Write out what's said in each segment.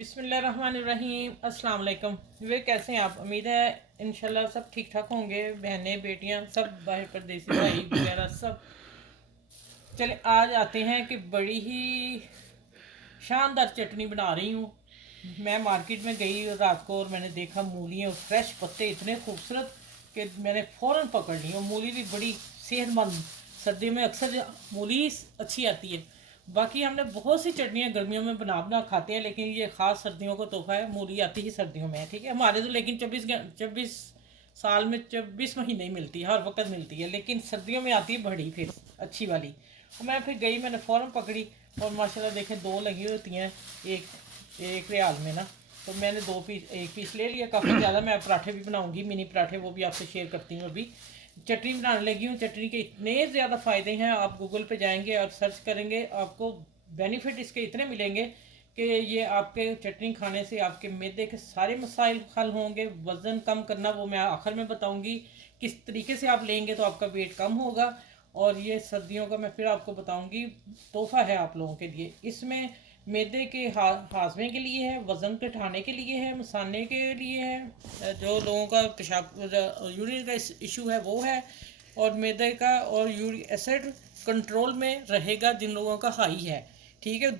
बिस्मिल्लाहिर्रहमानिर्रहीम। अस्सलाम वालेकुम। वे कैसे हैं आप? उम्मीद है इंशाल्लाह सब ठीक ठाक होंगे। बहनें बेटियां सब बाहर परदेसी भाई वगैरह सब। चले आज आते हैं कि बड़ी ही शानदार चटनी बना रही हूँ। मैं मार्केट में गई रात को और मैंने देखा मूली और फ्रेश पत्ते इतने खूबसूरत कि मैंने फ़ौरन पकड़ ली। और मूली भी बड़ी सेहतमंद, सर्दी में अक्सर मूली अच्छी आती है। बाकी हमने बहुत सी चटनियाँ गर्मियों में बना बना खाते हैं, लेकिन ये ख़ास सर्दियों का तोहफा है। मूली आती ही सर्दियों में है, ठीक है। हमारे तो लेकिन 24 साल में 24 महीने ही मिलती है, हर वक्त मिलती है, लेकिन सर्दियों में आती है बड़ी फिर अच्छी वाली। और मैं फिर गई, मैंने फ़ौरन पकड़ी और माशाल्लाह देखें दो लगी होती हैं एक एक रियाल में ना। तो मैंने एक पीस ले लिया, काफ़ी ज़्यादा। मैं पराठे भी बनाऊंगी, मिनी पराठे, वो भी आपसे शेयर करती हूँ। अभी चटनी बनाने लगी हूँ। चटनी के इतने ज़्यादा फ़ायदे हैं, आप गूगल पे जाएंगे और सर्च करेंगे, आपको बेनिफिट इसके इतने मिलेंगे कि ये आपके चटनी खाने से आपके मैदे के सारे मसाइल हल होंगे। वज़न कम करना वो मैं आखिर में बताऊंगी किस तरीके से आप लेंगे तो आपका वेट कम होगा। और ये सर्दियों का मैं फिर आपको बताऊंगी तोहफा है आप लोगों के लिए। इसमें मैदे के हाजमे के लिए है, वज़न घटाने के लिए है, मसाने के लिए है, जो लोगों का पेशाब यूरिन का इशू है वो है, और मैदे का और यूरिक एसिड कंट्रोल में रहेगा जिन लोगों का हाई है, ठीक है।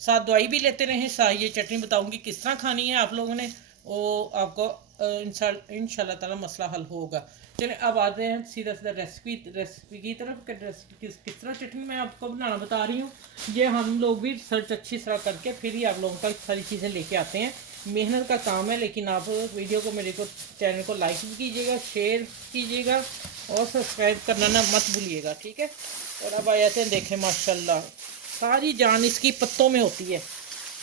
साथ दवाई भी लेते रहें। साथ ये चटनी बताऊंगी किस तरह खानी है आप लोगों ने, वो आपको इंशाल्लाह ताला मसला हल होगा। चलिए अब आते हैं सीधा सीधा रेसिपी की तरफ कि रेसिपी किस तरह चटनी मैं आपको बनाना बता रही हूँ। ये हम लोग भी रिसर्च अच्छी तरह करके फिर ही आप लोगों तक सारी चीज़ें लेके आते हैं। मेहनत का काम है, लेकिन आप वीडियो को मेरे को चैनल को लाइक भी कीजिएगा, शेयर कीजिएगा और सब्सक्राइब करना ना मत भूलिएगा, ठीक है। और अब आ जाते हैं, देखें माशाल्लाह सारी जान इसकी पत्तों में होती है।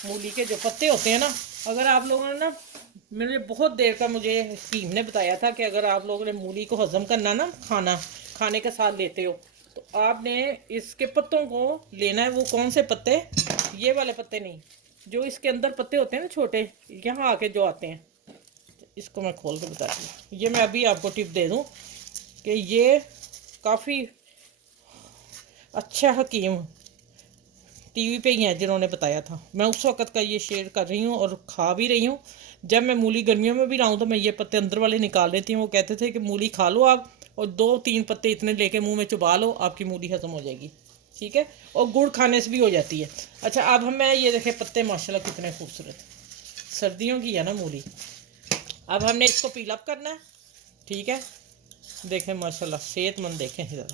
मूली के जो पत्ते होते हैं ना, अगर आप लोगों ने ना, मेरे बहुत देर का मुझे हकीम ने बताया था कि अगर आप लोगों ने मूली को हजम करना ना, खाने के साथ लेते हो, तो आपने इसके पत्तों को लेना है। वो कौन से पत्ते? ये वाले पत्ते नहीं, जो इसके अंदर पत्ते होते हैं ना छोटे, यहाँ आके जो आते हैं। इसको मैं खोल के बताती हूँ। ये मैं अभी आपको टिप दे दूँ कि ये काफ़ी अच्छा हकीम टीवी पे ही हैं जिन्होंने बताया था। मैं उस वक़्त का ये शेयर कर रही हूँ और खा भी रही हूँ। जब मैं मूली गर्मियों में भी लाऊँ तो मैं ये पत्ते अंदर वाले निकाल लेती हूँ। वो कहते थे कि मूली खा लो आप और 2-3 पत्ते इतने लेके मुंह में चुबा लो, आपकी मूली ख़त्म हो जाएगी, ठीक है। और गुड़ खाने से भी हो जाती है। अच्छा अब हमें ये देखें पत्ते माशाल्लाह कितने खूबसूरत, सर्दियों की है ना मूली। अब हमने इसको पील अप करना है, ठीक है। देखें माशाल्लाह सेहतमंद, देखें ज़रा।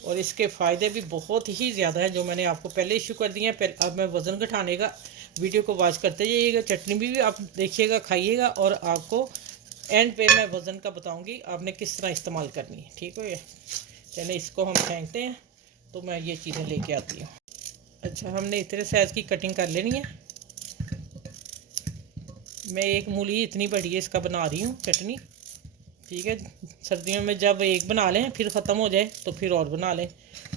और इसके फ़ायदे भी बहुत ही ज़्यादा हैं जो मैंने आपको पहले इशू कर दिए हैं। अब मैं वज़न घटाने का वीडियो को वॉच करते जाइएगा, चटनी भी आप देखिएगा, खाइएगा, और आपको एंड पे मैं वज़न का बताऊंगी आपने किस तरह इस्तेमाल करनी है, ठीक हो गया। चलिए इसको हम फेंकते हैं, तो मैं ये चीज़ें लेके आती हूँ। अच्छा हमने इतने साइज़ की कटिंग कर लेनी है। मैं एक मूली इतनी बड़ी है इसका बना रही हूँ चटनी, ठीक है। सर्दियों में जब एक बना लें फिर ख़त्म हो जाए तो फिर और बना लें।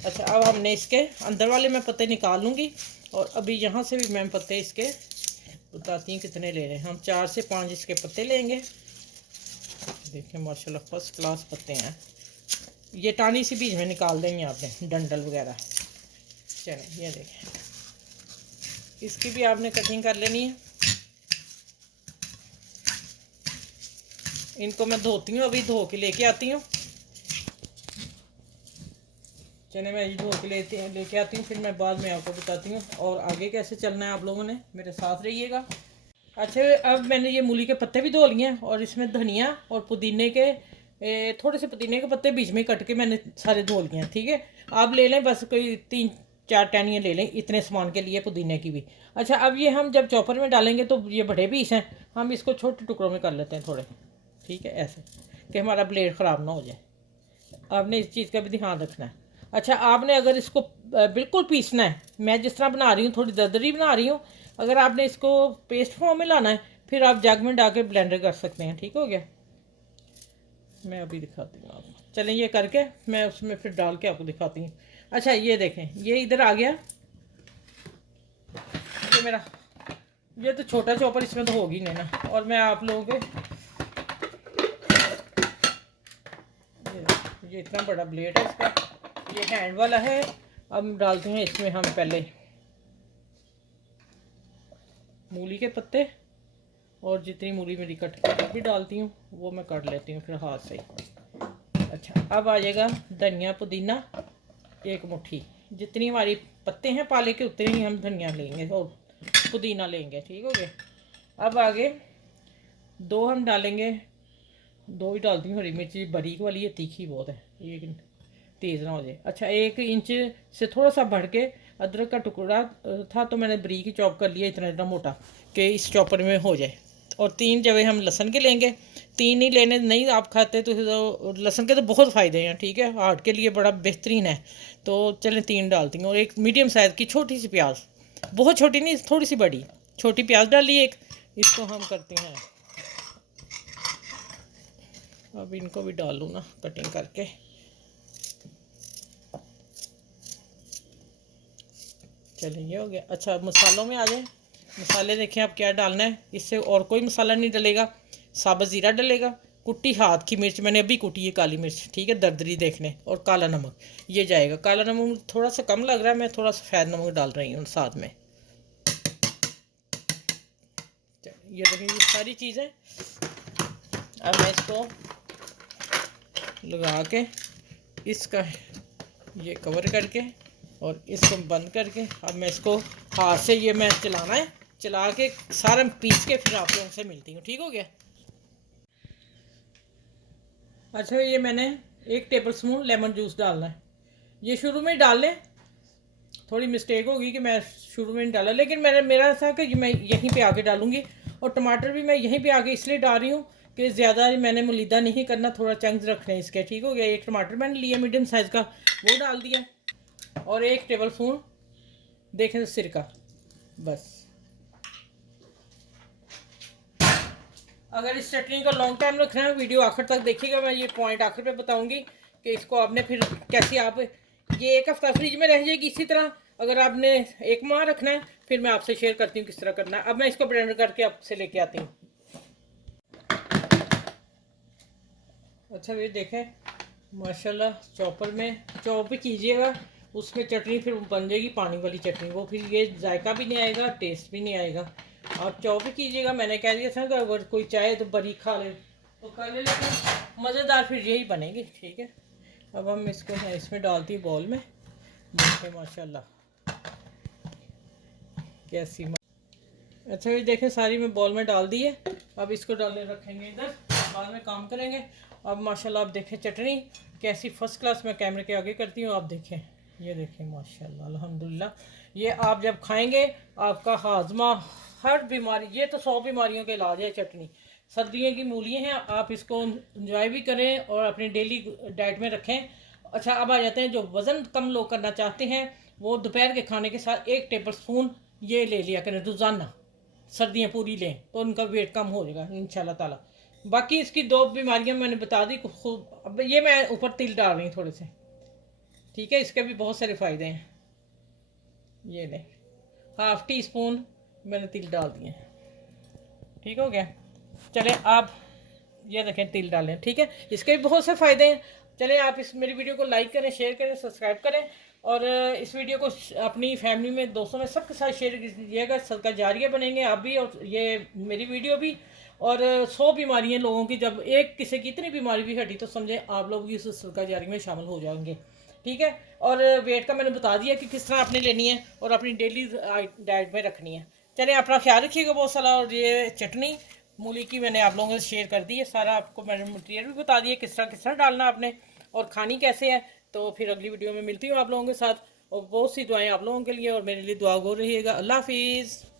अच्छा अब हमने इसके अंदर वाले मैं पत्ते निकाल लूँगी, और अभी यहाँ से भी मैं पत्ते इसके बताती हूँ कितने ले रहे हैं। हम 4 से 5 इसके पत्ते लेंगे। देखें माशाल्लाह फर्स्ट क्लास पत्ते हैं। ये टानी सी बीज में निकाल देंगे आपने, डंडल वगैरह। चलें ये देखें, इसकी भी आपने कटिंग कर लेनी है। इनको मैं धोती हूँ, अभी धो के लेके आती हूँ। चने मैं ये धो के लेके आती हूँ, फिर मैं बाद में आपको बताती हूँ और आगे कैसे चलना है। आप लोगों ने मेरे साथ रहिएगा। अच्छा अब मैंने ये मूली के पत्ते भी धो लिए हैं, और इसमें धनिया और पुदीने के थोड़े से पुदीने के पत्ते बीच में कट के मैंने सारे धो लिए हैं, ठीक है। आप ले लें बस कोई 3-4 टहनियाँ ले लें इतने सामान के लिए, पुदीने की भी। अच्छा अब ये हम जब चॉपर में डालेंगे तो ये बड़े पीस हैं, हम इसको छोटे टुकड़ों में कर लेते हैं थोड़े, ठीक है, ऐसे कि हमारा ब्लेड ख़राब ना हो जाए। आपने इस चीज़ का भी ध्यान रखना है। अच्छा आपने अगर इसको बिल्कुल पीसना है, मैं जिस तरह बना रही हूँ थोड़ी दरदरी बना रही हूँ, अगर आपने इसको पेस्ट फॉर्म में लाना है फिर आप जग में डाल के ब्लेंडर कर सकते हैं, ठीक हो गया। मैं अभी दिखाती हूँ आपको, चलें ये करके मैं उसमें फिर डाल के आपको दिखाती हूँ। अच्छा ये देखें ये इधर आ गया, ये मेरा ये तो छोटा चॉपर इसमें तो होगी नहीं ना। और मैं आप लोगों के ये इतना बड़ा ब्लेड है इसका, ये हैंड वाला है। अब डालते हैं इसमें हम पहले मूली के पत्ते, और जितनी मूली मेरी कट भी डालती हूँ वो मैं काट लेती हूँ फिर हाथ से। अच्छा, अब आ जाएगा धनिया पुदीना 1 मुट्ठी। जितनी हमारी पत्ते हैं पाले के उतने ही हम धनिया लेंगे और पुदीना लेंगे, ठीक हो गया। अब आगे 2 हम डालेंगे, 2 ही डालती हूँ, हरी मिर्ची बारीक वाली है, तीखी बहुत है, एक तेज़ ना हो जाए। अच्छा, 1 इंच से थोड़ा सा बढ़ के अदरक का टुकड़ा था तो मैंने बारीक ही चॉप कर लिया, इतना इतना मोटा कि इस चॉपर में हो जाए। और 3 जवे हम लहसुन के लेंगे, 3 ही लेने, नहीं आप खाते तो लहसुन के तो बहुत फ़ायदे हैं, ठीक है, हार्ट के लिए बड़ा बेहतरीन है। तो चलें 3 डालती हूँ। और 1 मीडियम साइज़ की छोटी सी प्याज, बहुत छोटी नहीं, थोड़ी सी बड़ी छोटी प्याज डाली एक। इसको हम करते हैं, अब इनको भी डाल लूँ ना कटिंग करके। चलिए ये हो गया। अच्छा, मसालों में आ जाए। मसाले देखें आप क्या डालना है, इससे और कोई मसाला नहीं डलेगा। साबुत ज़ीरा डलेगा, कुटी हाथ की मिर्च मैंने अभी कुटी है, काली मिर्च, ठीक है, दरदरी देखने, और काला नमक ये जाएगा। काला नमक थोड़ा सा कम लग रहा है, मैं थोड़ा सफ़ेद नमक डाल रही हूँ साथ में। ये देखें ये सारी चीज़ें। अब मैं इसको लगा के इसका ये कवर करके और इसको बंद करके, अब मैं इसको हाथ से ये मैं चलाना है, चला के सारा पीस के फिर आप लोगों से मिलती हूँ, ठीक हो गया। अच्छा, ये मैंने 1 टेबल स्पून लेमन जूस डालना है। ये शुरू में ही डाल लें, थोड़ी मिस्टेक होगी कि मैं शुरू में नहीं डाला, लेकिन मेरा ऐसा है कि मैं यहीं पे आके डालूँगी। और टमाटर भी मैं यहीं पे आके इसलिए डाल रही हूँ कि ज़्यादा मैंने मुलीदा नहीं करना, थोड़ा चंक्स रखने इसके, ठीक हो गया। 1 टमाटर मैंने लिया मीडियम साइज़ का, वो डाल दिया। और 1 टेबल स्पून देखें सिरका, बस। अगर इस चटनी को लॉन्ग टाइम रखना है, वीडियो आखिर तक देखिएगा, मैं ये पॉइंट आखिर पे बताऊंगी कि इसको आपने फिर कैसे आप, ये 1 हफ्ता फ्रिज में रह जाएगी। इसी तरह अगर आपने 1 माह रखना है, फिर मैं आपसे शेयर करती हूँ किस तरह करना है। अब मैं इसको ब्लेंड करके आपसे लेके आती हूँ। अच्छा, ये देखें माशाल्लाह, चॉपर में चॉप भी कीजिएगा, उसमें चटनी फिर बन जाएगी पानी वाली चटनी, वो फिर ये जायका भी नहीं आएगा, टेस्ट भी नहीं आएगा। आप चॉप भी कीजिएगा, मैंने कह दिया था कि अगर कोई चाहे तो बरी खा ले तो खा ले, लेकिन मज़ेदार फिर यही बनेगी, ठीक है। अब हम इसको मैं इसमें डालती हूँ बॉल में, देखें माशाल्लाह कैसी। अच्छा, ये देखें सारी मैं बॉल में डाल दी है। अब इसको डालने रखेंगे इधर, बाद में काम करेंगे। अब माशाल्लाह आप देखें चटनी कैसी फ़र्स्ट क्लास मैं कैमरे के आगे करती हूँ, आप देखें, ये देखें माशाल्लाह अल्हम्दुलिल्लाह। ये आप जब खाएंगे आपका हाजमा, हर बीमारी, ये तो 100 बीमारियों के इलाज है चटनी। सर्दियों की मूलियाँ हैं, आप इसको इंजॉय भी करें और अपनी डेली डाइट में रखें। अच्छा, अब आ जाते हैं जो वज़न कम लोग करना चाहते हैं, वो दोपहर के खाने के साथ 1 टेबल स्पून ये ले लिया करें रोज़ाना, सर्दियाँ पूरी लें तो उनका वेट कम हो जाएगा इंशाल्लाह ताला। बाकी इसकी 2 बीमारियां मैंने बता दी खूब। अब ये मैं ऊपर तिल डाल रही हूँ थोड़े से, ठीक है, इसके भी बहुत सारे फ़ायदे हैं। ये लें, 1/2 टीस्पून मैंने तिल डाल दिए हैं, ठीक हो गया। चलें आप ये देखें तिल डालें, ठीक है, इसके भी बहुत से फ़ायदे हैं। चलें आप इस मेरी वीडियो को लाइक करें, शेयर करें, सब्सक्राइब करें, और इस वीडियो को अपनी फैमिली में, दोस्तों में, सबके साथ शेयर कीजिएगा। सदका जारिया बनेंगे आप भी और ये मेरी वीडियो भी। और 100 बीमारियां लोगों की, जब एक किसी की इतनी बीमारी भी हटी तो समझे आप लोग भी उस सदका जारिया में शामिल हो जाएंगे, ठीक है। और वेट का मैंने बता दिया कि किस तरह आपने लेनी है और अपनी डेली डाइट में रखनी है। चलिए अपना ख्याल रखिएगा बहुत सारा। और ये चटनी मूली की मैंने आप लोगों से शेयर कर दी है, सारा आपको मैंने मटीरियल भी बता दिया किस तरह डालना आपने और खानी कैसे है। तो फिर अगली वीडियो में मिलती हूँ आप लोगों के साथ, और बहुत सी दुआएं आप लोगों के लिए और मेरे लिए दुआ गो रहिएगा। अल्लाह हाफिज़।